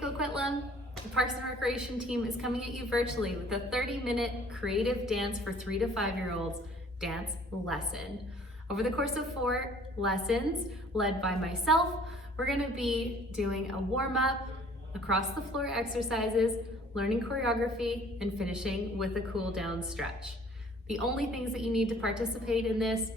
Coquitlam. The Parks and Recreation team is coming at you virtually with a 30-minute creative dance for 3 to 5-year-olds dance lesson. Over the course of 4 lessons, led by myself, we're going to be doing a warm-up, across the floor exercises, learning choreography, and finishing with a cool down stretch. The only things that you need to participate in this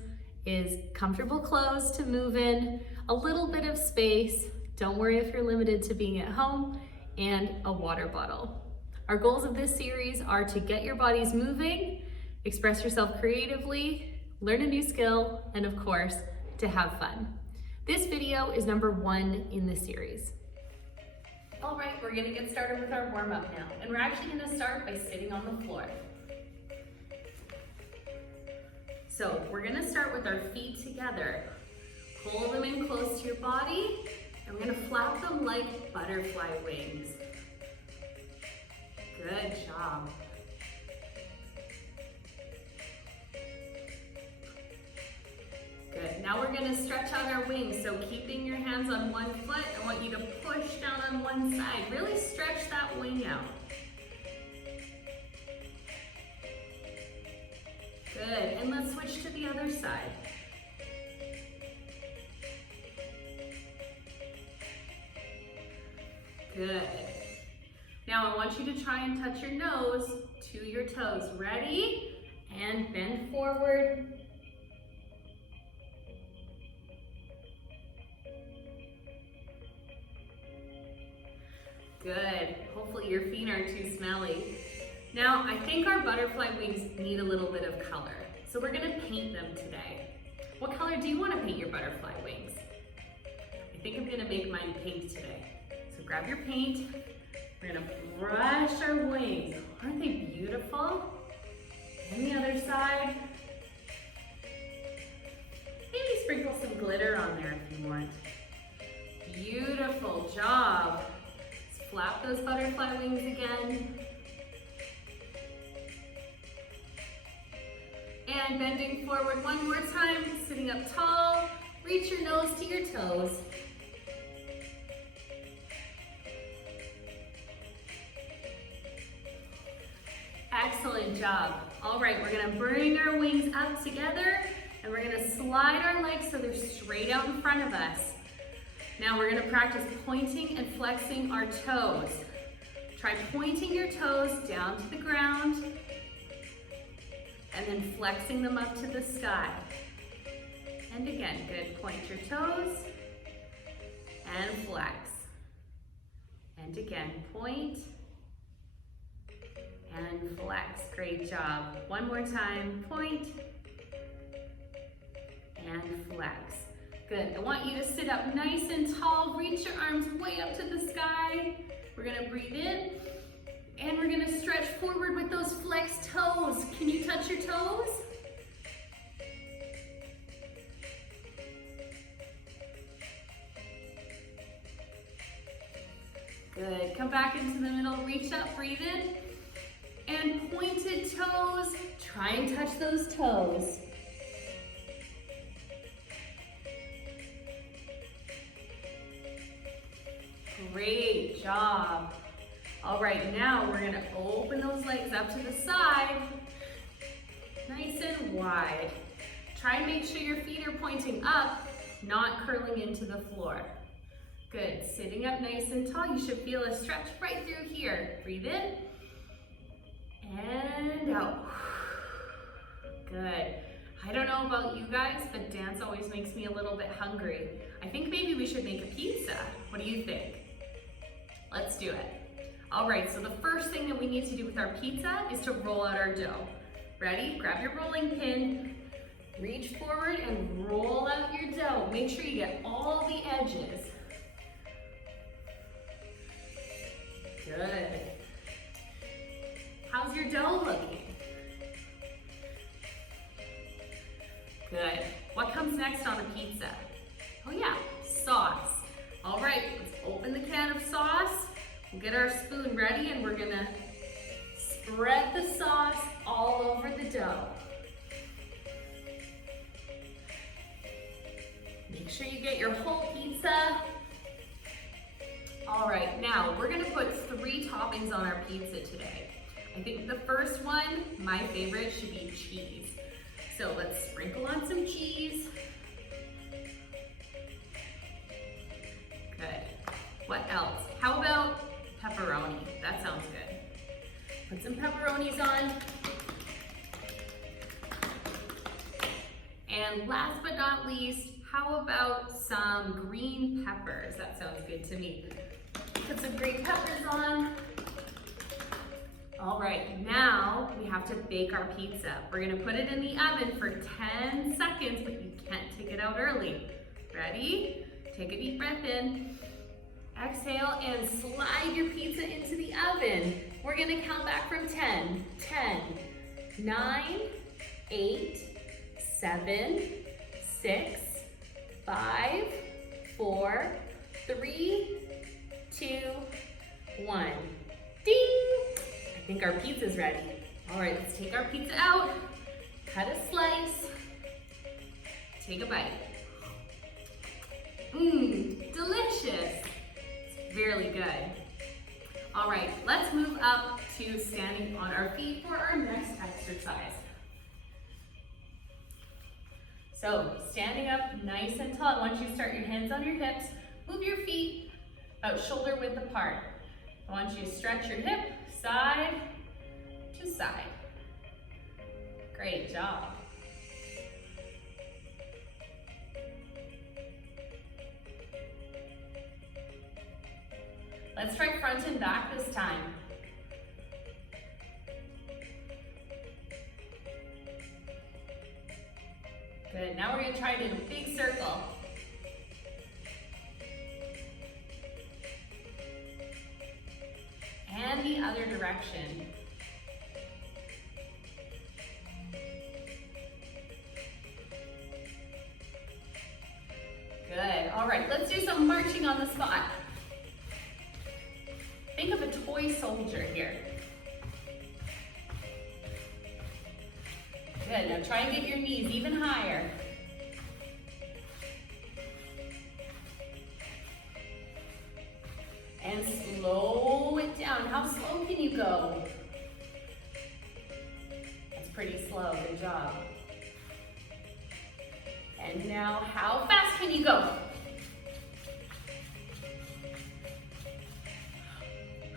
is comfortable clothes to move in, a little bit of space, don't worry if you're limited to being at home, and a water bottle. Our goals of this series are to get your bodies moving, express yourself creatively, learn a new skill, and of course, to have fun. This video is number 1 in the series. All right, we're gonna get started with our warm-up now, and we're actually gonna start by sitting on the floor. So we're gonna start with our feet together. Pull them in close to your body, and we're gonna flap them like butterfly wings. Good job. Good, now we're gonna stretch out our wings. So keeping your hands on one foot, I want you to push down on one side. Really stretch that wing out. Good, and let's switch to the other side. Good. Now I want you to try and touch your nose to your toes. Ready? And bend forward. Good. Hopefully your feet aren't too smelly. Now I think our butterfly wings need a little bit of color. So we're gonna paint them today. What color do you want to paint your butterfly wings? I think I'm gonna make mine pink today. So grab your paint, we're gonna brush our wings. Aren't they beautiful? And the other side. Maybe sprinkle some glitter on there if you want. Beautiful job. Let's flap those butterfly wings again. And bending forward one more time, sitting up tall. Reach your nose to your toes. Excellent job. All right, we're gonna bring our wings up together and we're gonna slide our legs so they're straight out in front of us. Now we're gonna practice pointing and flexing our toes. Try pointing your toes down to the ground and then flexing them up to the sky. And again, good, point your toes and flex. And again, point and flex. Great job. One more time, point and flex. Good, I want you to sit up nice and tall, reach your arms way up to the sky. We're gonna breathe in, and we're gonna stretch forward with those flexed toes. Can you touch your toes? Good, come back into the middle, reach up, breathe in. And pointed toes, try and touch those toes. Great job. All right, now we're gonna open those legs up to the side, nice and wide. Try and make sure your feet are pointing up, not curling into the floor. Good, sitting up nice and tall. You should feel a stretch right through here. Breathe in. And out. Good. I don't know about you guys, but dance always makes me a little bit hungry. I think maybe we should make a pizza. What do you think? Let's do it. All right, so the first thing that we need to do with our pizza is to roll out our dough. Ready? Grab your rolling pin, reach forward and roll out your dough. Make sure you get all the edges. Good. How's your dough looking? Good. What comes next on a pizza? Oh yeah, sauce. All right, let's open the can of sauce. We'll get our spoon ready and we're gonna spread the sauce all over the dough. Make sure you get your whole pizza. All right, now we're gonna put 3 toppings on our pizza today. I think the first one, my favorite, should be cheese. So let's sprinkle on some cheese. Good. What else? How about pepperoni? That sounds good. Put some pepperonis on. And last but not least, how about some green peppers? That sounds good to me. Put some green peppers on. All right, now we have to bake our pizza. We're gonna put it in the oven for 10 seconds, but you can't take it out early. Ready? Take a deep breath in. Exhale and slide your pizza into the oven. We're gonna count back from 10. 10, 9, 8, 7, 6, 5, 4, 3, 2, 1. Ding! I think our pizza's ready. All right, let's take our pizza out, cut a slice, take a bite. Mmm, delicious. It's really good. All right, let's move up to standing on our feet for our next exercise. So, standing up nice and tall. Once you start your hands on your hips, move your feet about shoulder width apart. I want you to stretch your hip side to side. Great job. Let's try front and back this time. Good, now we're gonna try it in a big circle. And the other direction. Good, all right, let's do some marching on the spot. Think of a toy soldier here. Good, now try and get your knees even higher. And slow it down. How slow can you go? That's pretty slow, good job. And now, how fast can you go?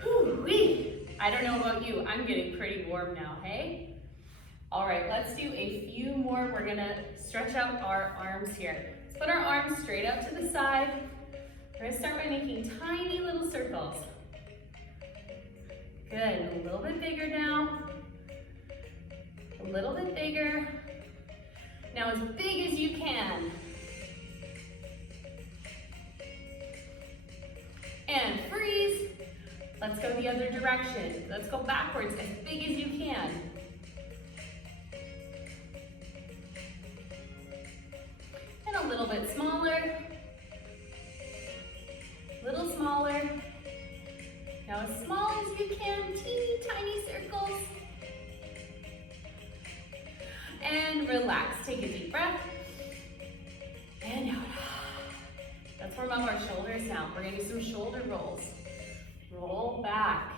Whew-wee. I don't know about you, I'm getting pretty warm now, hey? All right, let's do a few more. We're gonna stretch out our arms here. Let's put our arms straight out to the side. We're gonna start by making tiny little circles. Good, a little bit bigger now. A little bit bigger. Now as big as you can. And freeze. Let's go the other direction. Let's go backwards as big as you can. And a little bit smaller. Little smaller. Now as small as you can, teeny tiny circles. And relax, take a deep breath. And out. Let's warm up our shoulders now. We're gonna do some shoulder rolls. Roll back.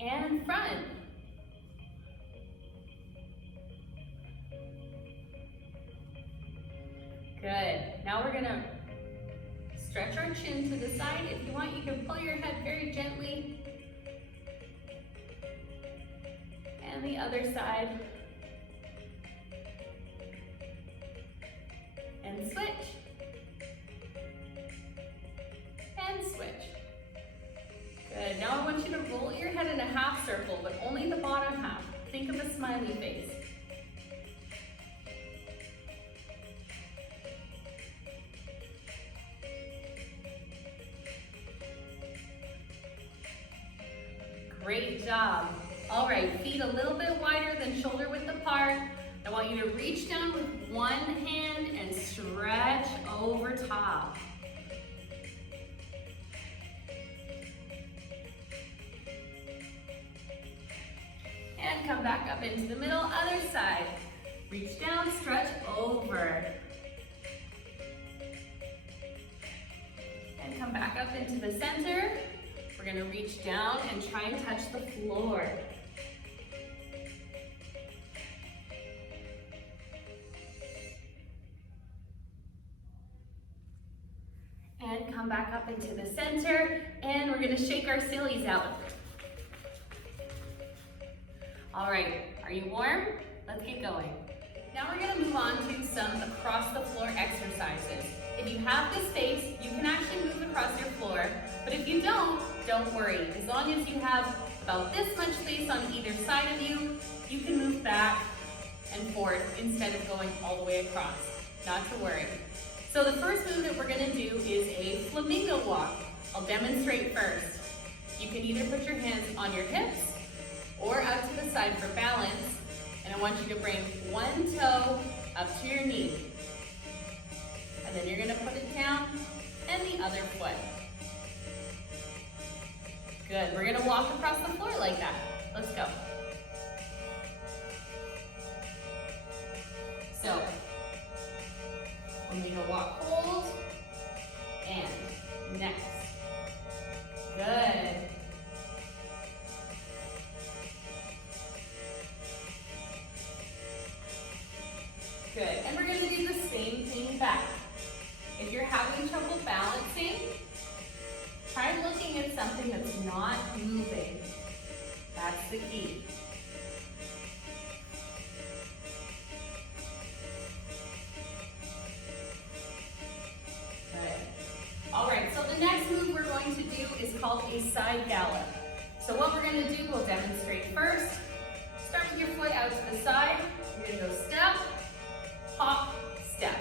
And front. Good. Now we're gonna stretch our chin to the side. If you want, you can pull your head very gently. And the other side. And switch. And switch. Good. Now I want you to roll your head in a half circle, but only the bottom half. Think of a smiley face. Great job. All right, feet a little bit wider than shoulder width apart. I want you to reach down with one hand and stretch over top. And come back up into the middle, other side. Reach down, stretch over. and come back up into the center. We're gonna reach down and try and touch the floor. And come back up into the center, and we're gonna shake our sillies out. All right, are you warm? Let's get going. Now we're gonna move on to some across the floor exercises. If you have the space, you can actually move across your floor, but if you don't worry. As long as you have about this much space on either side of you, you can move back and forth instead of going all the way across. Not to worry. So the first move that we're gonna do is a flamingo walk. I'll demonstrate first. You can either put your hands on your hips or out to the side for balance, and I want you to bring one toe up to your knee. And then you're gonna put it down and the other foot. Good, we're gonna walk across the floor like that. Let's go. So, flamingo walk, hold, and next. Good. Good, and we're gonna do the same thing back. If you're having trouble balancing, try looking at something that's not moving. That's the key. Good. All right, so the next move we're going to do is called a side gallop. So what we're gonna do, we'll demonstrate first. Start with your foot out to the side. You're gonna go step, hop, step.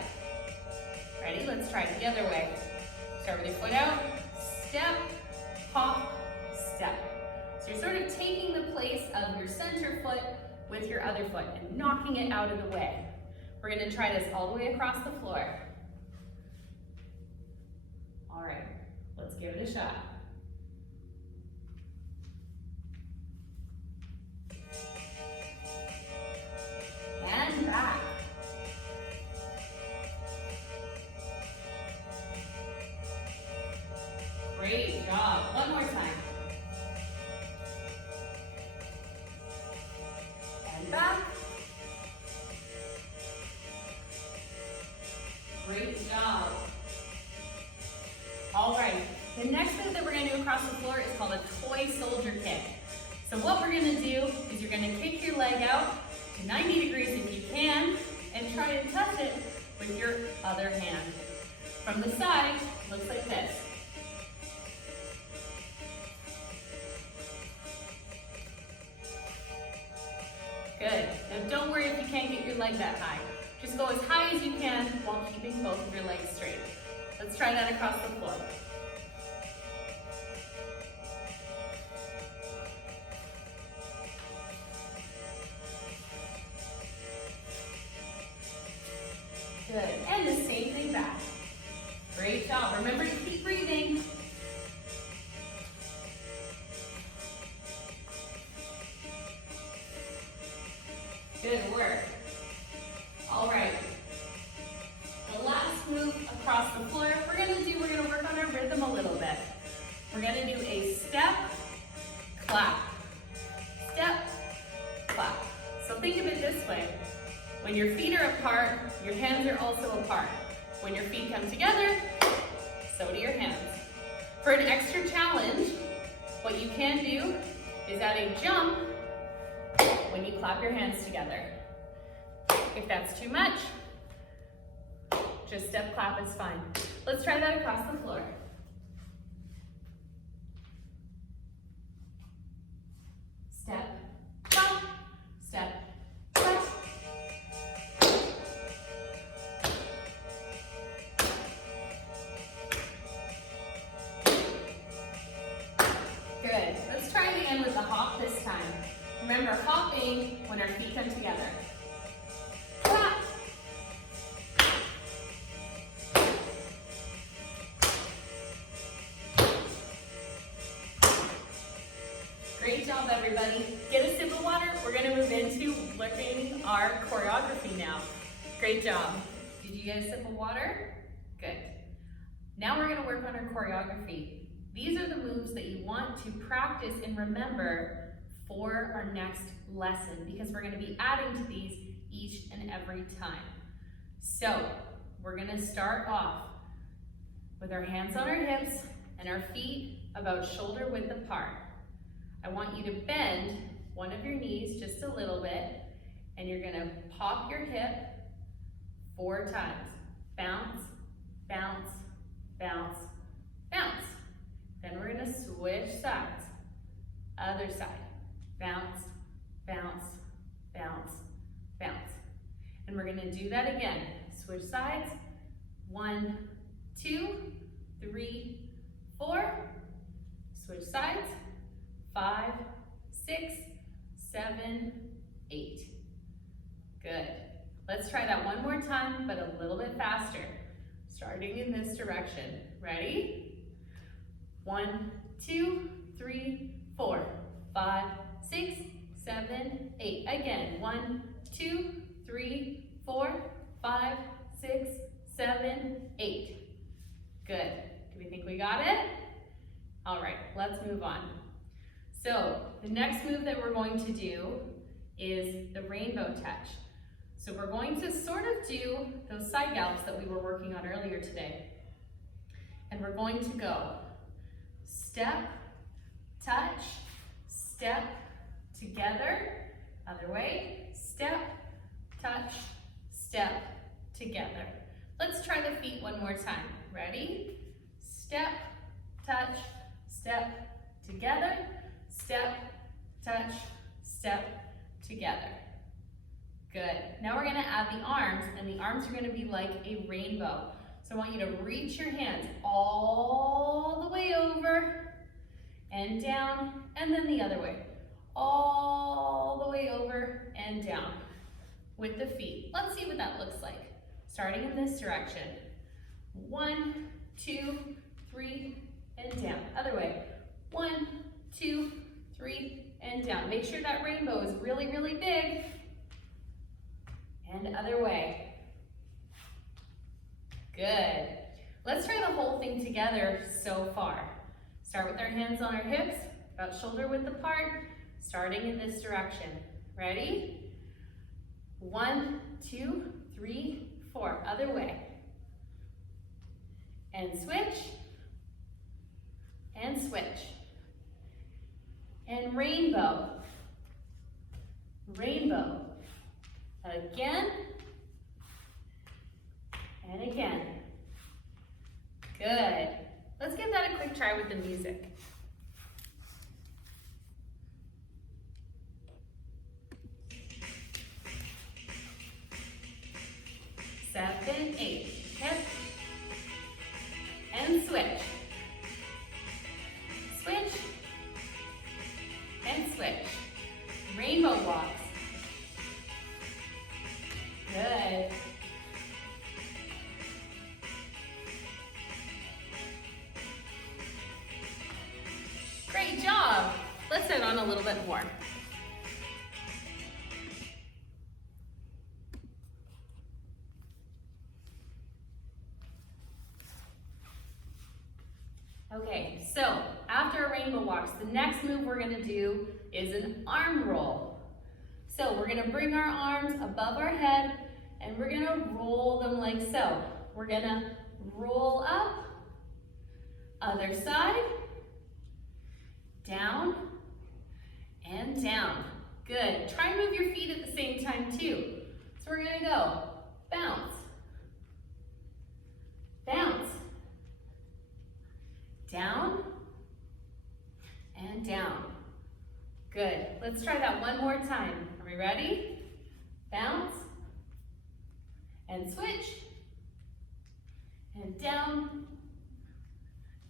Ready? Let's try it the other way. Start with your foot out, step, hop, step. So you're sort of taking the place of your center foot with your other foot and knocking it out of the way. We're gonna try this all the way across the floor. All right, let's give it a shot. And back. Great job. One more time. And back. Great job. All right. The next move that we're going to do across the floor is called a toy soldier kick. So what we're going to do is you're going to kick your leg out to 90 degrees if you can, and try to touch it with your other hand. From the side, looks like this. Good. Now don't worry if you can't get your leg that high. Just go as high as you can while keeping both of your legs straight. Let's try that across the floor. Good. And the same thing back. Great job. Remember to keep breathing. Good work. All right. The last move across the floor we're gonna work on our rhythm a little bit. We're gonna do a step, clap, step, clap. So think of it this way. When your feet are apart, your hands are also apart. When your feet come together, so do your hands. For an extra challenge, what you can do is add a jump when you clap your hands together. If that's too much, just step clap is fine. Let's try that across the floor. Step, clap, step, clap. Good. Let's try it again with the hop this time. Remember, hopping when our feet come together. Clap. Great job, everybody. Get a sip of water. We're going to move into learning our choreography now. Great job. Did you get a sip of water? Good. Now we're gonna work on our choreography. These are the moves that you want to practice and remember for our next lesson, because we're gonna be adding to these each and every time. So we're gonna start off with our hands on our hips and our feet about shoulder width apart. I want you to bend one of your knees just a little bit, and you're gonna pop your hip 4 times. Bounce, bounce, bounce, bounce. Then we're gonna switch sides. Other side. Bounce, bounce, bounce, bounce. And we're gonna do that again. Switch sides. 1, 2, 3, 4. Switch sides. 5, 6, 7, 8. Good. Let's try that one more time, but a little bit faster. Starting in this direction. Ready? 1, 2, 3, 4, 5, 6, 7, 8. Again, 1, 2, 3, 4, 5, 6, 7, 8. Good. Do we think we got it? All right, let's move on. So the next move that we're going to do is the rainbow touch. So we're going to sort of do those side gallops that we were working on earlier today. And we're going to go step, touch, step, together, other way, step, touch, step, together. Let's try the feet one more time. Ready? Step, touch, step, together, step, touch, step, together. Good. Now we're gonna add the arms, and the arms are gonna be like a rainbow. So I want you to reach your hands all the way over and down, and then the other way. All the way over and down with the feet. Let's see what that looks like. Starting in this direction. 1, 2, 3, and down. Other way. 1, 2, 3, and down. Make sure that rainbow is really, really big. And other way. Good. Let's try the whole thing together so far. Start with our hands on our hips, about shoulder width apart, starting in this direction. Ready? 1, 2, 3, 4. Other way. And switch. And switch. And rainbow. Rainbow. Again. And again. Good. Let's give that a quick try with the music. Seven, 8. Hip. And switch. Switch. And switch. Rainbow walks. Good. Great job. Let's add on a little bit more. Okay, so after a rainbow walks, the next move we're gonna do is an arm roll. So we're gonna bring our arms above our head and we're gonna roll them like so. We're gonna roll up, other side, down, and down. Good. Try and move your feet at the same time too. So we're gonna go bounce, bounce, down, and down. Good. Let's try that one more time. Are we ready? Bounce, and switch, and down,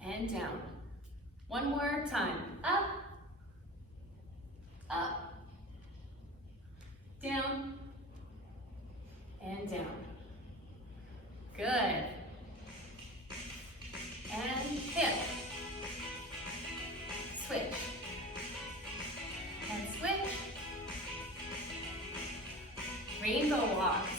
and down. One more time. Up, up, down, and down. Good. And hip. Switch. And switch. Rainbow walks.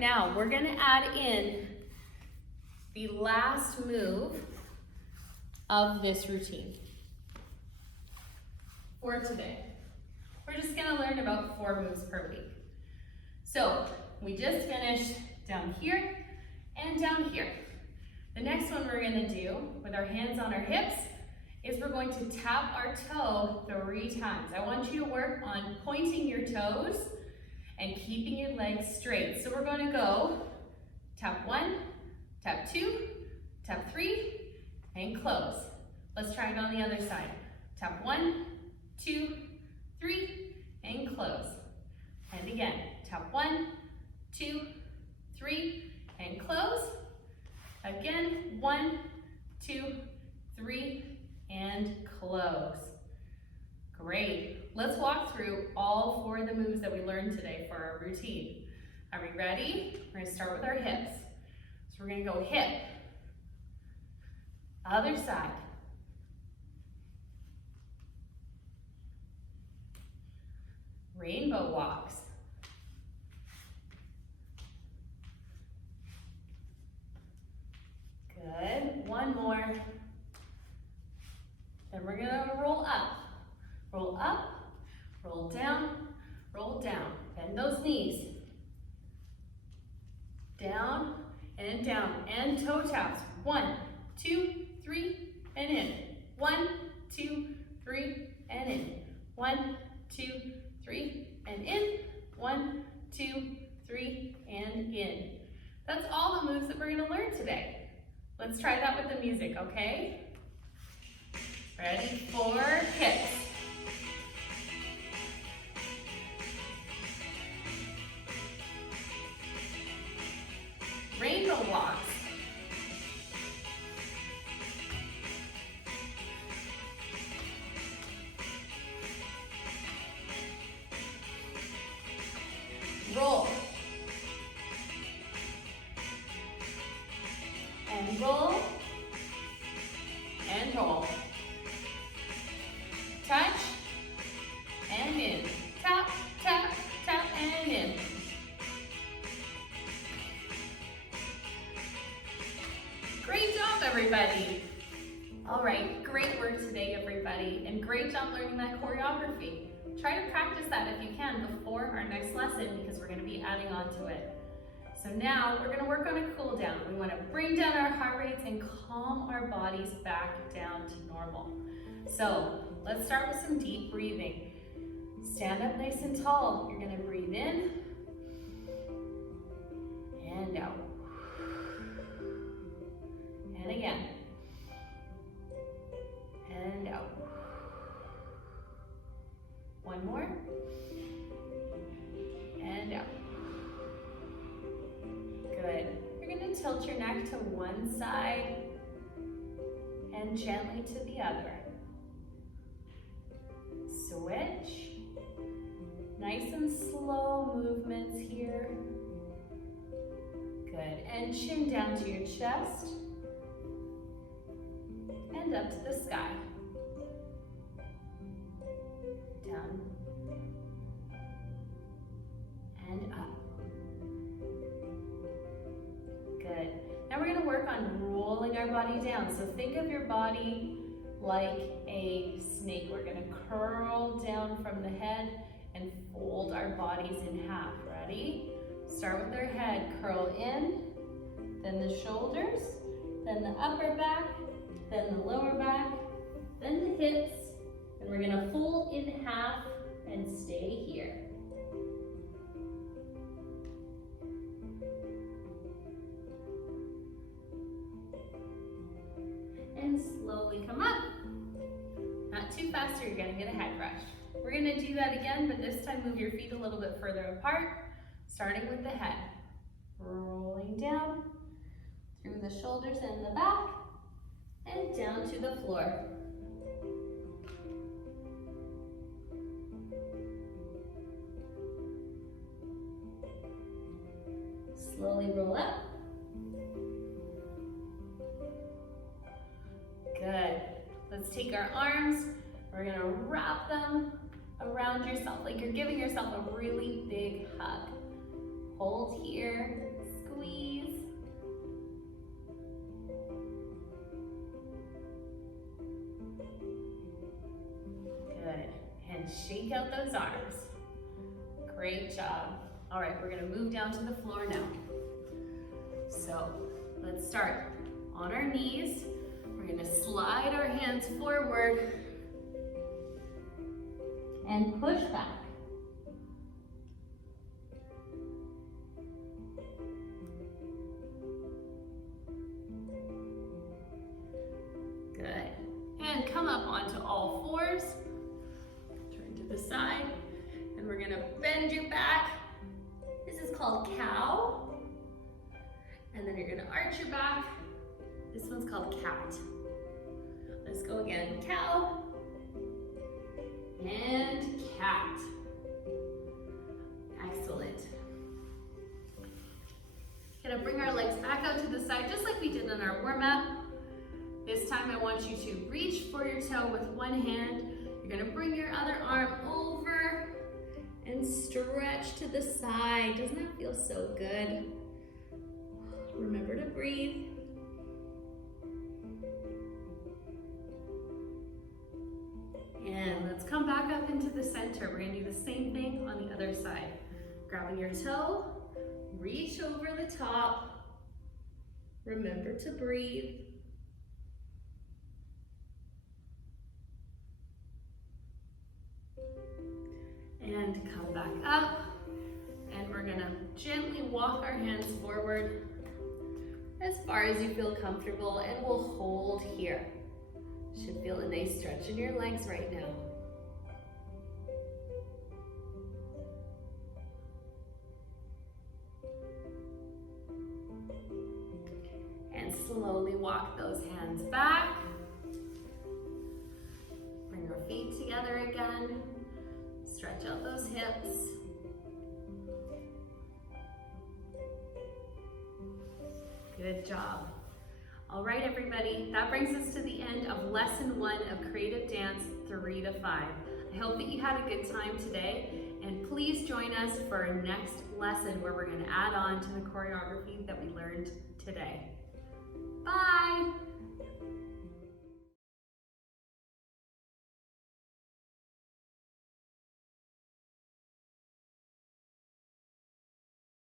now we're gonna add in the last move of this routine for today. We're just gonna learn about 4 moves per week. So we just finished down here and down here. The next one we're gonna do with our hands on our hips is we're going to tap our toe 3 times. I want you to work on pointing your toes and keeping your legs straight. So we're gonna go tap 1, tap 2, tap 3, and close. Let's try it on the other side. Tap 1, 2, 3, and close. And again, tap 1, 2, 3, and close. Again, 1, 2, 3, and close. Great. Let's walk through all 4 of the moves that we learned today for our routine. Are we ready? We're gonna start with our hips. So we're gonna go hip, other side, rainbow walks, good, 1 more. Then we're gonna roll up, roll down, bend those knees, down, and toe taps, 1, 2, 3, and in, 1, 2, 3, and in, 1, 2, 3, and in, 1, 2, 3, and in. That's all the moves that we're gonna learn today. Let's try that with the music, okay? Ready for hips. Rainbow walks. Roll. And roll. And roll. Touch. And in. Tap, tap, tap, and in. Great job, everybody. All right, great work today, everybody, and great job learning that choreography. Try to practice that if you can before our next lesson because we're gonna be adding on to it. So now we're gonna work on a cool down. We wanna bring down our heart rates and calm our bodies back down to normal. So let's start with some deep breathing. Stand up nice and tall. You're gonna breathe in and out. And again. And out. 1 more. And out. Good. You're going to tilt your neck to one side and gently to the other. Switch. Nice and slow movements here. Good. And chin down to your chest and up to the sky. Down and up. Good. Now we're going to work on rolling our body down. So think of your body like a snake. We're going to curl down from the head and fold our bodies in half. Ready? Start with our head. Curl in, then the shoulders, then the upper back, then the lower back, then the hips, and we're going to fold in half and stay here. And slowly come up. Not too fast or you're going to get a head rush. We're going to do that again, but this time move your feet a little bit further apart, starting with the head. Rolling down through the shoulders and the back, and down to the floor. Slowly roll up. Good. Let's take our arms. We're gonna wrap them around yourself like you're giving yourself a really big hug. Hold here. shake out those arms. Great job. All right, we're gonna move down to the floor now. So let's start on our knees. We're gonna slide our hands forward and push back. Good. And come up onto all fours. Turn to the side. And we're gonna bend your back. This is called cow. And then you're gonna arch your back. This one's called cat. Let's go again. Cow and cat. Excellent. Gonna bring our legs back out to the side just like we did in our warm-up. This time I want you to reach for your toe with one hand. You're gonna bring your other arm over and stretch to the side. Doesn't that feel so good? Remember to breathe. And let's come back up into the center. We're gonna do the same thing on the other side. Grabbing your toe, reach over the top. Remember to breathe. And come back up. And we're gonna gently walk our hands forward as far as you feel comfortable, and we'll hold here. Should feel a nice stretch in your legs right now. And slowly walk those hands back. Bring your feet together again. Stretch out those hips. Good job. All right, everybody, that brings us to the end of lesson 1 of Creative Dance 3 to 5. I hope that you had a good time today, and please join us for our next lesson where we're going to add on to the choreography that we learned today.